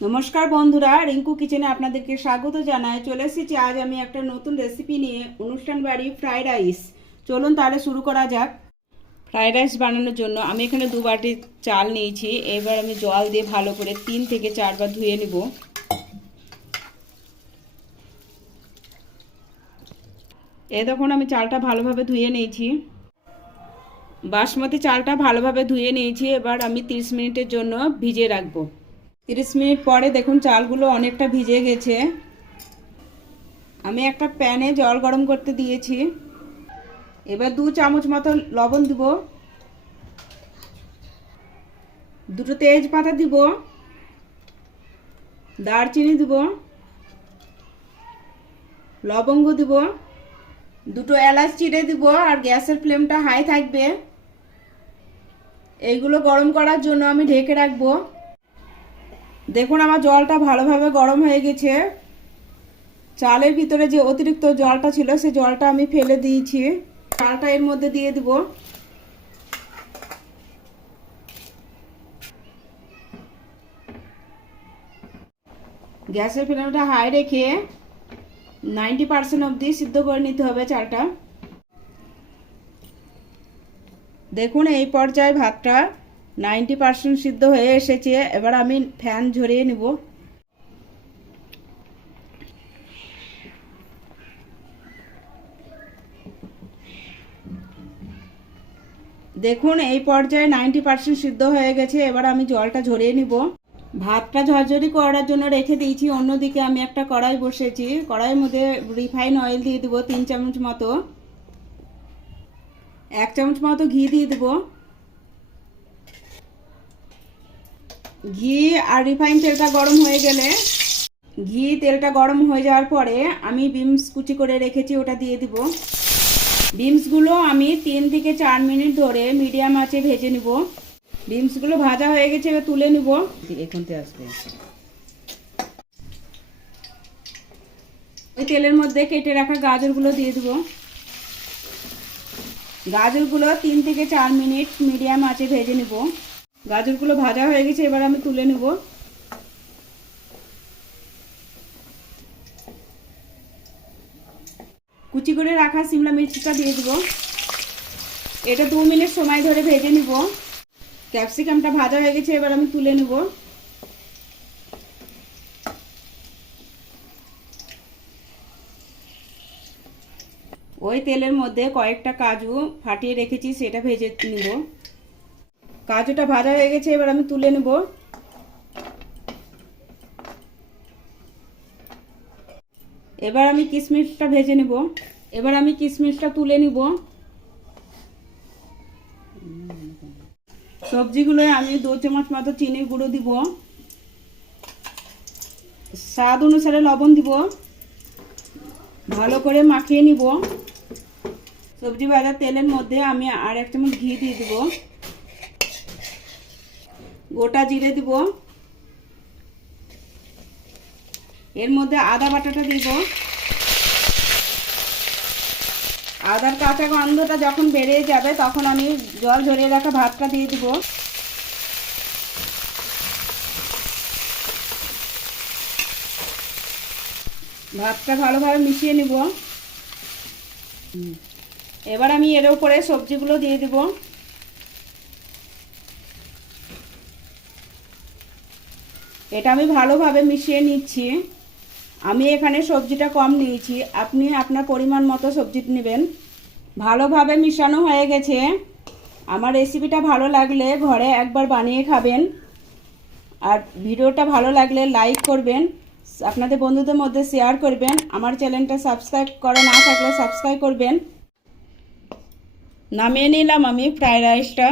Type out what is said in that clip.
নমস্কার বন্ধুরা, রিঙ্কু কিচেনে আপনাদেরকে স্বাগত জানাই। চলে এসেছি আজ আমি একটা নতুন রেসিপি নিয়ে, অনুষ্ঠান বাড়ি ফ্রাইড রাইস। চলুন তাহলে শুরু করা যাক। ফ্রাইড রাইস বানানোর জন্য আমি এখানে 2 বাটি চাল নিয়েছি। এবার আমি জল দিয়ে ভালো করে 3 থেকে 4 বার ধুয়ে নেব। দেখুন আমি চালটা ভালোভাবে ধুয়ে নিয়েছি। বাসমতি চালটা ভালোভাবে ধুয়ে নিয়েছি। এবার আমি 30 মিনিটের জন্য ভিজিয়ে রাখবো। 30 মিনিট পরে দেখুন চালগুলো অনেকটা ভিজে গেছে। আমি একটা প্যানে জল গরম করতে দিয়েছি। এবার 2 চামচ মতো লবণ দিব, 2টো তেজপাতা দিব, দারচিনি দিব, লবঙ্গ দিব, 2টো এলাচ চিড়ে দিব। আর গ্যাসের ফ্লেমটা হাই থাকবে। এইগুলো গরম করার জন্য আমি ঢেকে রাখবো। দেখুন আমার জলটা ভালোভাবে গরম হয়ে গেছে। চালের ভিতরে যে অতিরিক্ত জলটা ছিল সেই জলটা আমি ফেলে দিয়েছি। চালটা এর মধ্যে দিয়ে দিব। গ্যাসের ফ্লেমটা হাই রেখে 90% অবধি সিদ্ধ করে নিতে হবে চালটা। দেখুন এই পর্যায়ে ভাতটা 90% সিদ্ধ হয়ে এসেছে। এবার আমি ফ্যান ঝরিয়ে নিব। দেখুন এই পর্যায়ে 90% সিদ্ধ হয়ে গেছে। এবার আমি জলটা ঝরিয়ে নিব। ভাতটা ঝরঝরি করার জন্য রেখে দিয়েছি। অন্যদিকে আমি একটা কড়াই বসেছি। কড়াইয়ের মধ্যে রিফাইন অয়েল দিয়ে দেবো 3 চামচ মতো। 1 চামচ মতো ঘি দিয়ে দেবো। ঘি আর রিফাইন তেলটা গরম হয়ে গেলে, তেলটা গরম হয়ে যাওয়ার পরে আমি বিনস কুচি করে রেখেছি ওটা দিয়ে দিব। বিনসগুলো আমি 3 থেকে 4 মিনিট ধরে মিডিয়াম আঁচে ভেজে নিব। বিনসগুলো ভাজা হয়ে গেছে, এবার তুলে নিব। এখানতে আসবে। ওই তেলের মধ্যে কেটে রাখা গাজরগুলো দিয়ে দেব। গাজরগুলো 3 থেকে 4 মিনিট মিডিয়াম আঁচে ভেজে নিব। গাজরগুলো ভাজা হয়ে গেছে, এবার আমি তুলে নেব। কুচি করে রাখা সিমলা মির্চটা দিয়ে দেব। এটা 2 মিনিট সময় ধরে ভেজে নিব। ক্যাপসিকামটা ভাজা হয়ে গেছে, এবার আমি তুলে নেব। ওই তেলের মধ্যে কয়েকটা কাজু ফাটিয়ে রেখেছি, সেটা ভেজে নিব। কাজুটা ভাজা হয়ে গেছে, এবার আমি তুলে নেব। এবার আমি কিশমিশটা ভেজে নেব। এবার আমি কিশমিশটা তুলে নিব। সবজিগুলোয় আমি 2 চামচ মতো চিনি গুঁড়ো দিব। স্বাদ অনুসারে লবণ দিব। ভালো করে মাখিয়ে নিব। সবজি ভাজার তেলের মধ্যে আমি আর 1 চামচ ঘি দিয়ে দিব। গোটা জিরে দিব। এর মধ্যে আদা বাটাটা দিব। আদার কাঁচা গন্ধটা যখন বেরিয়ে যাবে তখন আমি জল ঝরিয়ে রাখা ভাতটা দিয়ে দিব। ভাতটা ভালোভাবে মিশিয়ে নিব। এবার আমি এর উপরে সবজিগুলো দিয়ে দিব। এটা আমি ভালোভাবে মিশিয়ে নিচ্ছি। আমি এখানে সবজিটা কম নিয়েছি, আপনি আপনার পরিমাণ মতো সবজি নেবেন। ভালোভাবে মিশানো হয়ে গেছে। আমার রেসিপিটা ভালো লাগলে ঘরে একবার বানিয়ে খাবেন। আর ভিডিওটা ভালো লাগলে লাইক করবেন, আপনাদের বন্ধুদের মধ্যে শেয়ার করবেন। আমার চ্যানেলটা সাবস্ক্রাইব করা না থাকলে সাবস্ক্রাইব করবেন। নামিয়ে নিলাম আমি ফ্রাইড রাইসটা।